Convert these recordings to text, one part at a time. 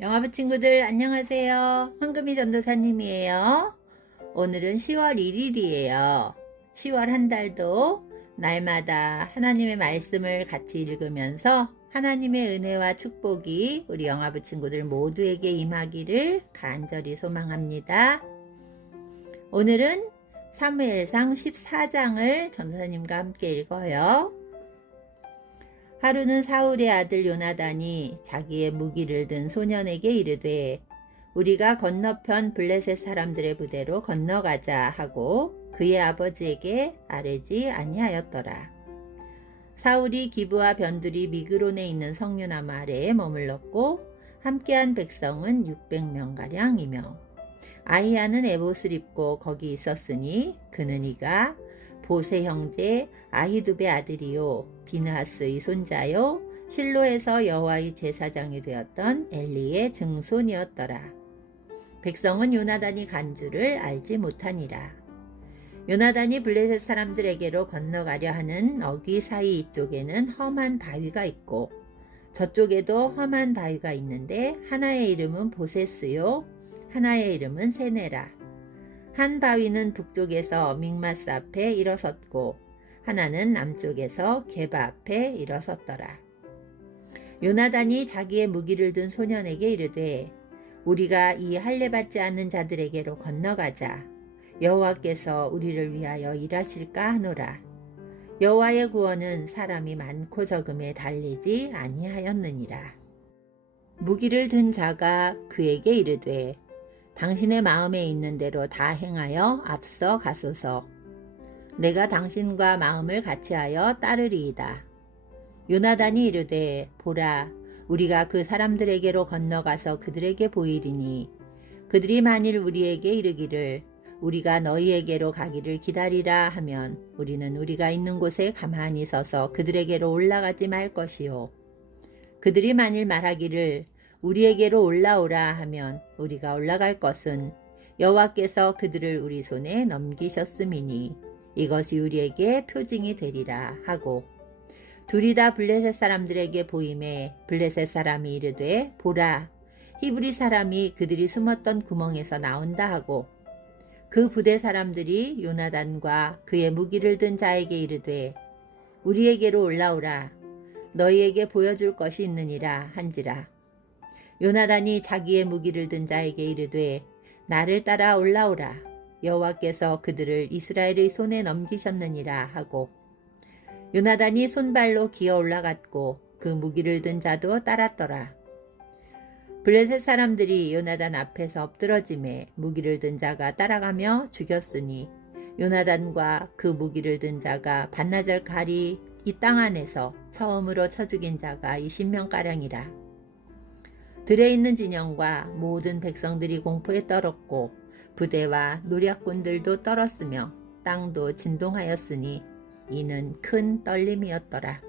영화부 친구들 안녕하세요. 황금이 전도사님이에요. 오늘은 10월 1일이에요. 10월 한 달도 날마다 하나님의 말씀을 같이 읽으면서 하나님의 은혜와 축복이 우리 영화부 친구들 모두에게 임하기를 간절히 소망합니다. 오늘은 사무엘상 14장을 전도사님과 함께 읽어요. 하루는 사울의 아들 요나단이 자기의 무기를 든 소년에게 이르되 우리가 건너편 블레셋 사람들의 부대로 건너가자 하고 그의 아버지에게 아뢰지 아니하였더라. 사울이 기부와 변두리 미그론에 있는 성류나무 아래에 머물렀고 함께한 백성은 600명가량이며 아이야는 에봇을 입고 거기 있었으니 그는 이가 보세 형제 아히두베 아들이요 비느하스의 손자요 실로에서 여호와의 제사장이 되었던 엘리의 증손이었더라. 백성은 요나단이 간 줄을 알지 못하니라. 요나단이 블레셋 사람들에게로 건너가려 하는 어귀 사이 이쪽에는 험한 바위가 있고 저쪽에도 험한 바위가 있는데 하나의 이름은 보세스요 하나의 이름은 세네라. 한 바위는 북쪽에서 믹마스 앞에 일어섰고 하나는 남쪽에서 게바 앞에 일어섰더라. 요나단이 자기의 무기를 든 소년에게 이르되 우리가 이 할례 받지 않는 자들에게로 건너가자. 여호와께서 우리를 위하여 일하실까 하노라. 여호와의 구원은 사람이 많고 적음에 달리지 아니하였느니라. 무기를 든 자가 그에게 이르되 당신의 마음에 있는 대로 다 행하여 앞서 가소서. 내가 당신과 마음을 같이하여 따르리이다. 요나단이 이르되 보라 우리가 그 사람들에게로 건너가서 그들에게 보이리니 그들이 만일 우리에게 이르기를 우리가 너희에게로 가기를 기다리라 하면 우리는 우리가 있는 곳에 가만히 서서 그들에게로 올라가지 말 것이요 그들이 만일 말하기를 우리에게로 올라오라 하면 우리가 올라갈 것은 여호와께서 그들을 우리 손에 넘기셨음이니 이것이 우리에게 표징이 되리라 하고. 둘이 다 블레셋 사람들에게 보임에 블레셋 사람이 이르되 보라 히브리 사람이 그들이 숨었던 구멍에서 나온다 하고. 그 부대 사람들이 요나단과 그의 무기를 든 자에게 이르되 우리에게로 올라오라. 너희에게 보여줄 것이 있느니라 한지라 요나단이 자기의 무기를 든 자에게 이르되 나를 따라 올라오라 여호와께서 그들을 이스라엘의 손에 넘기셨느니라 하고 요나단이 손발로 기어 올라갔고 그 무기를 든 자도 따랐더라 블레셋 사람들이 요나단 앞에서 엎드러짐에 무기를 든 자가 따라가며 죽였으니 요나단과 그 무기를 든 자가 반나절 가리 이 땅 안에서 처음으로 쳐 죽인 자가 20명가량이라. 들에 있는 진영과 모든 백성들이 공포에 떨었고 부대와 노략군들도 떨었으며 땅도 진동하였으니 이는 큰 떨림이었더라.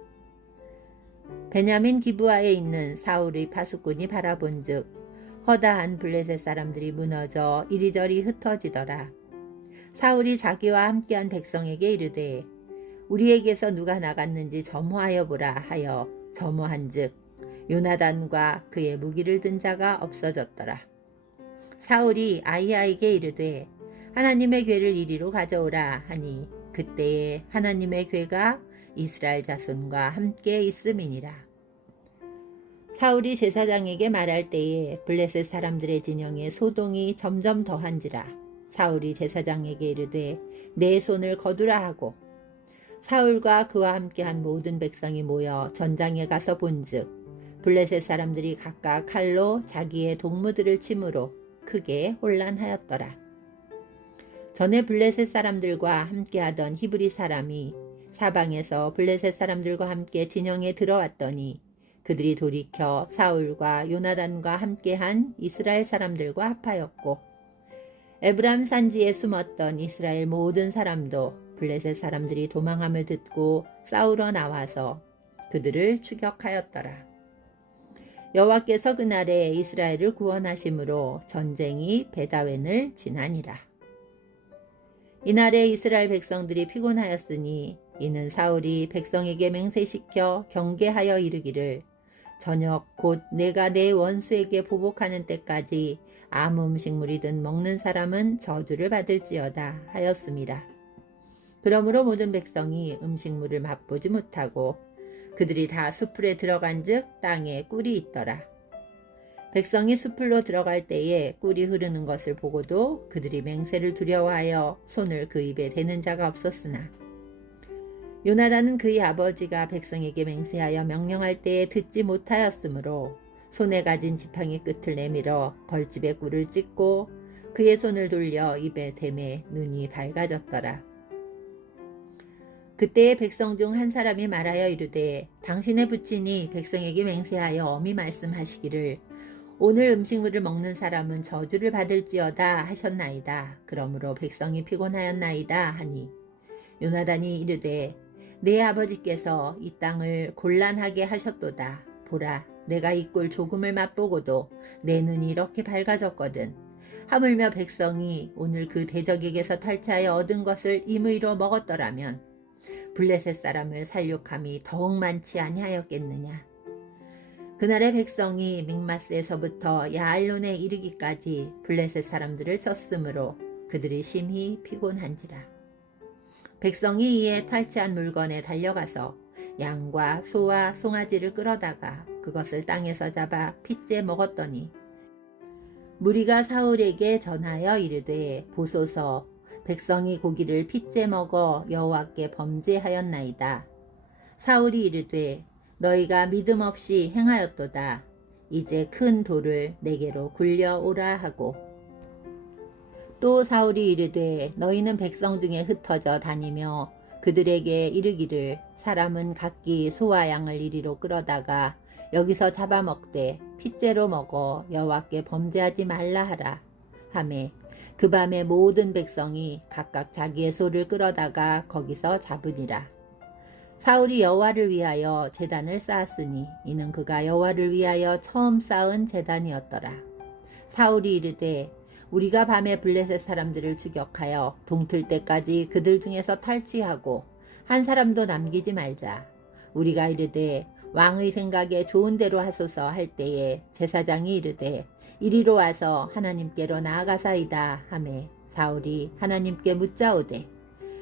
베냐민 기부하에 있는 사울의 파수꾼이 바라본즉 허다한 블레셋 사람들이 무너져 이리저리 흩어지더라. 사울이 자기와 함께한 백성에게 이르되 우리에게서 누가 나갔는지 점호하여 보라 하여 점호한즉 요나단과 그의 무기를 든 자가 없어졌더라. 사울이 아이야에게 이르되 하나님의 괴를 이리로 가져오라 하니 그때에 하나님의 괴가 이스라엘 자손과 함께 있음이니라. 사울이 제사장에게 말할 때에 블레셋 사람들의 진영에 소동이 점점 더한지라 사울이 제사장에게 이르되 내 손을 거두라 하고 사울과 그와 함께한 모든 백성이 모여 전장에 가서 본즉 블레셋 사람들이 각각 칼로 자기의 동무들을 침으로 크게 혼란하였더라. 전에 블레셋 사람들과 함께하던 히브리 사람이 사방에서 블레셋 사람들과 함께 진영에 들어왔더니 그들이 돌이켜 사울과 요나단과 함께한 이스라엘 사람들과 합하였고 에브람 산지에 숨었던 이스라엘 모든 사람도 블레셋 사람들이 도망함을 듣고 싸우러 나와서 그들을 추격하였더라. 여호와께서 그날에 이스라엘을 구원하심으로 전쟁이 베다웬을 지나니라. 이날에 이스라엘 백성들이 피곤하였으니 이는 사울이 백성에게 맹세시켜 경계하여 이르기를 저녁 곧 내가 내 원수에게 보복하는 때까지 아무 음식물이든 먹는 사람은 저주를 받을지어다 하였습니다. 그러므로 모든 백성이 음식물을 맛보지 못하고 그들이 다 수풀에 들어간즉 땅에 꿀이 있더라. 백성이 수풀로 들어갈 때에 꿀이 흐르는 것을 보고도 그들이 맹세를 두려워하여 손을 그 입에 대는 자가 없었으나 요나단은 그의 아버지가 백성에게 맹세하여 명령할 때에 듣지 못하였으므로 손에 가진 지팡이 끝을 내밀어 벌집에 꿀을 찍고 그의 손을 돌려 입에 대매 눈이 밝아졌더라. 그때의 백성 중 한 사람이 말하여 이르되 당신의 부친이 백성에게 맹세하여 엄히 말씀하시기를 오늘 음식물을 먹는 사람은 저주를 받을지어다 하셨나이다. 그러므로 백성이 피곤하였나이다 하니 요나단이 이르되 내 아버지께서 이 땅을 곤란하게 하셨도다. 보라 내가 이꿀 조금을 맛보고도 내 눈이 이렇게 밝아졌거든. 하물며 백성이 오늘 그 대적에게서 탈취하여 얻은 것을 임의로 먹었더라면 블레셋 사람을 살육함이 더욱 많지 아니하였겠느냐. 그날의 백성이 믹마스에서부터 야알론에 이르기까지 블레셋 사람들을 쳤으므로 그들이 심히 피곤한지라. 백성이 이에 탈취한 물건에 달려가서 양과 소와 송아지를 끌어다가 그것을 땅에서 잡아 핏째 먹었더니 무리가 사울에게 전하여 이르되 보소서 백성이 고기를 핏째 먹어 여호와께 범죄하였나이다. 사울이 이르되 너희가 믿음 없이 행하였도다. 이제 큰 돌을 내게로 굴려오라 하고 또 사울이 이르되 너희는 백성 중에 흩어져 다니며 그들에게 이르기를 사람은 각기 소와 양을 이리로 끌어다가 여기서 잡아먹되 핏째로 먹어 여호와께 범죄하지 말라 하라 하매 그 밤에 모든 백성이 각각 자기의 소를 끌어다가 거기서 잡으니라 사울이 여호와를 위하여 제단을 쌓았으니 이는 그가 여호와를 위하여 처음 쌓은 제단이었더라 사울이 이르되 우리가 밤에 블레셋 사람들을 추격하여 동틀 때까지 그들 중에서 탈취하고 한 사람도 남기지 말자. 우리가 이르되 왕의 생각에 좋은 대로 하소서 할 때에 제사장이 이르되 이리로 와서 하나님께로 나아가사이다 하매 사울이 하나님께 묻자오되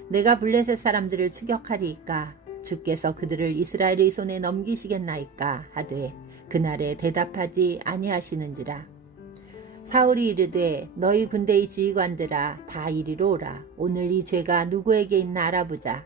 내가 블레셋 사람들을 추격하리이까? 주께서 그들을 이스라엘의 손에 넘기시겠나이까? 하되 그날에 대답하지 아니하시는지라. 사울이 이르되 너희 군대의 지휘관들아 다 이리로 오라. 오늘 이 죄가 누구에게 있나 알아보자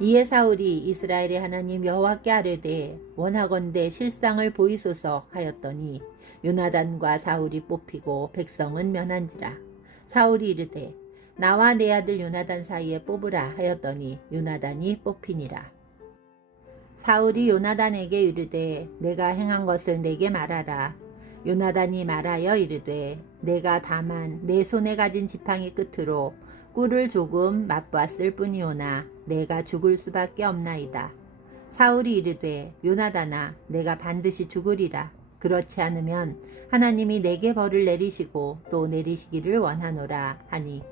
이에 사울이 이스라엘의 하나님 여호와께 아뢰되 원하건대 실상을 보이소서 하였더니 요나단과 사울이 뽑히고 백성은 면한지라. 사울이 이르되 나와 내 아들 요나단 사이에 뽑으라 하였더니 요나단이 뽑히니라. 사울이 요나단에게 이르되 내가 행한 것을 내게 말하라. 요나단이 말하여 이르되 내가 다만 내 손에 가진 지팡이 끝으로 꿀을 조금 맛보았을 뿐이오나 내가 죽을 수밖에 없나이다. 사울이 이르되 요나단아 내가 반드시 죽으리라. 그렇지 않으면 하나님이 내게 벌을 내리시고 또 내리시기를 원하노라 하니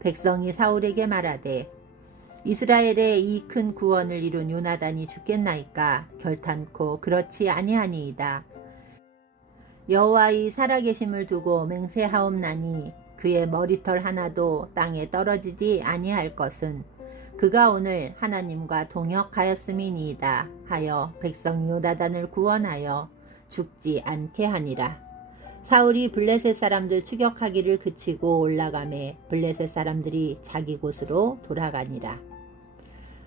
백성이 사울에게 말하되 이스라엘의 이 큰 구원을 이룬 요나단이 죽겠나이까 결탄코 그렇지 아니하니이다. 여호와의 살아계심을 두고 맹세하옵나니 그의 머리털 하나도 땅에 떨어지지 아니할 것은 그가 오늘 하나님과 동역하였음이니이다 하여 백성 요다단을 구원하여 죽지 않게 하니라. 사울이 블레셋 사람들 추격하기를 그치고 올라가매 블레셋 사람들이 자기 곳으로 돌아가니라.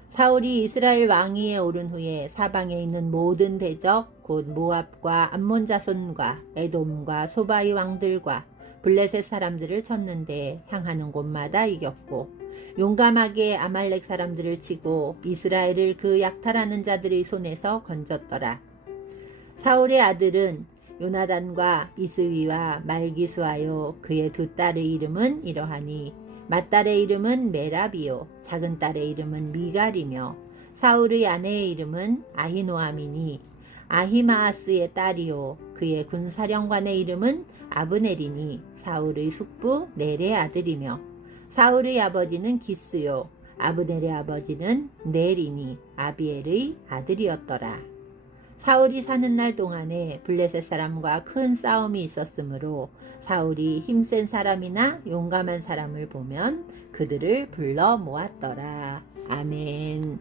사울이 이스라엘 왕위에 오른 후에 사방에 있는 모든 대적 곧 모압과 암몬 자손과 에돔과 소바이 왕들과 블레셋 사람들을 쳤는데 향하는 곳마다 이겼고 용감하게 아말렉 사람들을 치고 이스라엘을 그 약탈하는 자들의 손에서 건졌더라. 사울의 아들은 요나단과 이스위와 말기수하여 그의 두 딸의 이름은 이러하니 맏딸의 이름은 메라비요 작은 딸의 이름은 미갈이며 사울의 아내의 이름은 아히노아미니 아히마아스의 딸이요 그의 군사령관의 이름은 아브넬이니 사울의 숙부 넬의 아들이며 사울의 아버지는 기스요 아브넬의 아버지는 넬이니 아비엘의 아들이었더라. 사울이 사는 날 동안에 블레셋 사람과 큰 싸움이 있었으므로 사울이 힘센 사람이나 용감한 사람을 보면 그들을 불러 모았더라. 아멘.